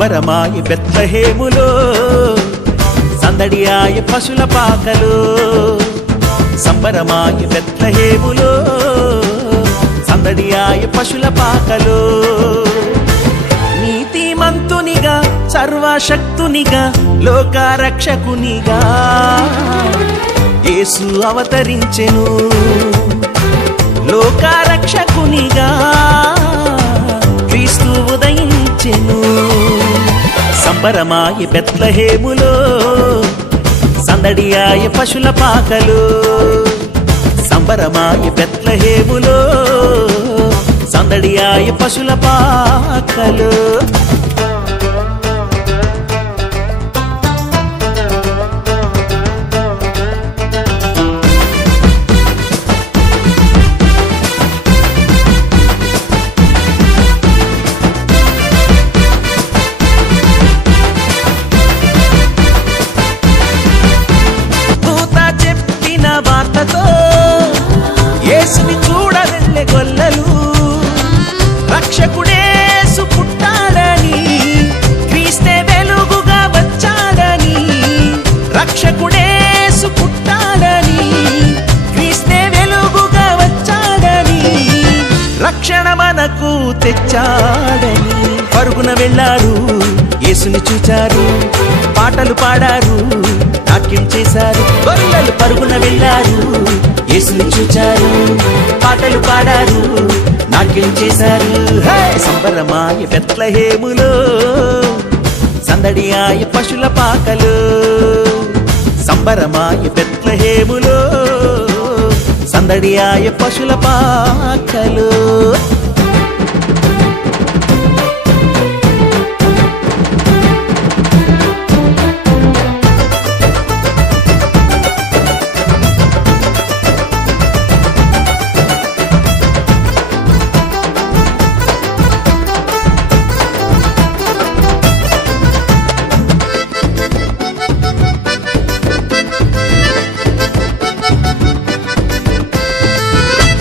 సంబరమాయ బెత్లెహేములో, సందడియాయ పశుల పాకలో. సంబరమాయ బెత్లెహేములో, సందడియాయ పశుల పాకలో. నీతిమంతునిగా సర్వశక్తునిగా లోకరక్షకునిగా యేసు అవతరించెను. లోకరక్షకునిగా క్రీస్తు ఉదయించెను. సంబరమాయ బెత్లెహేములో, సందడియాయ పశుల పాకలో. సంబరమాయ బెత్లెహేములో, సందడియాయ పశుల పాకలో. వార్తతో యేసుని చూడవెళ్ళే గొల్లలు, రక్షకుడేసు పుట్టాడని, క్రీస్తే వెలుగుగా వచ్చాడని. రక్షకుడేసు పుట్టాడని, క్రీస్తే వెలుగుగా వచ్చాడని, రక్షణ మనకు తెచ్చాడని పరుగున వెళ్ళారు. యేసుని చూచారు, పాటలు పాడారు, నాట్యం చేశారు. గొల్లలు పరుగున వెళ్ళారు, యేసుని చూచారు, పాటలు పాడారు, నాట్యం చేశారు. సంబరమాయ బెత్లెహేములో, సందడియాయ పశుల పాకలో. సంబరమాయ బెత్లెహేములో, సందడియాయ పశుల పాకలో.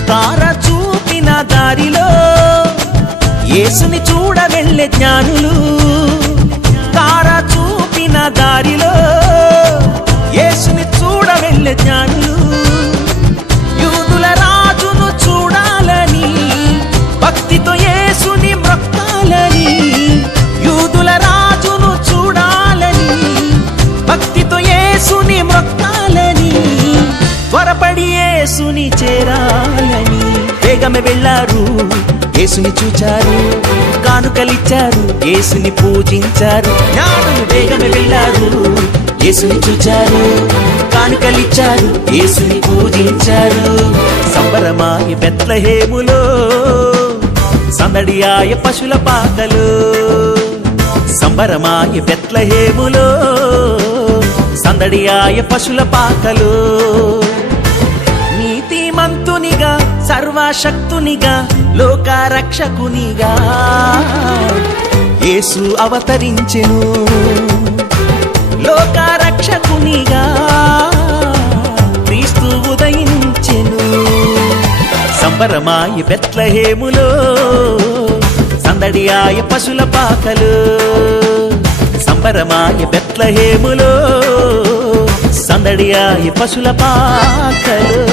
తార చూపిన దారిలో యేసుని చూడ వెళ్ళే జ్ఞానులు. తార చూపిన దారిలో యేసుని చూడ వెళ్ళే జ్ఞానులు. యూదుల రాజును చూడాలని, భక్తితో యేసుని మొక్కాలని. యూదుల రాజును చూడాలని, భక్తితో యేసుని మొక్కాలని, త్వరపడి యేసుని చేరాలని వేగమే వెళ్ళారు. యేసుని చూచారు, కానుకలిచ్చారు, యేసుని పూజించారు. జ్ఞానులు వేగమే వెళ్ళారు, యేసుని చూచారు, కానుకలిచ్చారు, యేసుని పూజించారు. సంబరమాయ బెత్లెహేములో, సందడియాయ పశుల పాకలో. సంబరమాయ బెత్లెహేములో, సందడియాయ పశుల పాకలో. నీతిమంతునిగా సర్వశక్తునిగా లోకరక్షకునిగా యేసు అవతరించెను. లోకరక్షకునిగా క్రీస్తు ఉదయించెను. సంబరమాయ బెత్లెహేములో, సందడియాయ పశుల పాకలో. సంబరమాయ బెత్లెహేములో, సందడియాయ పశుల పాకలో.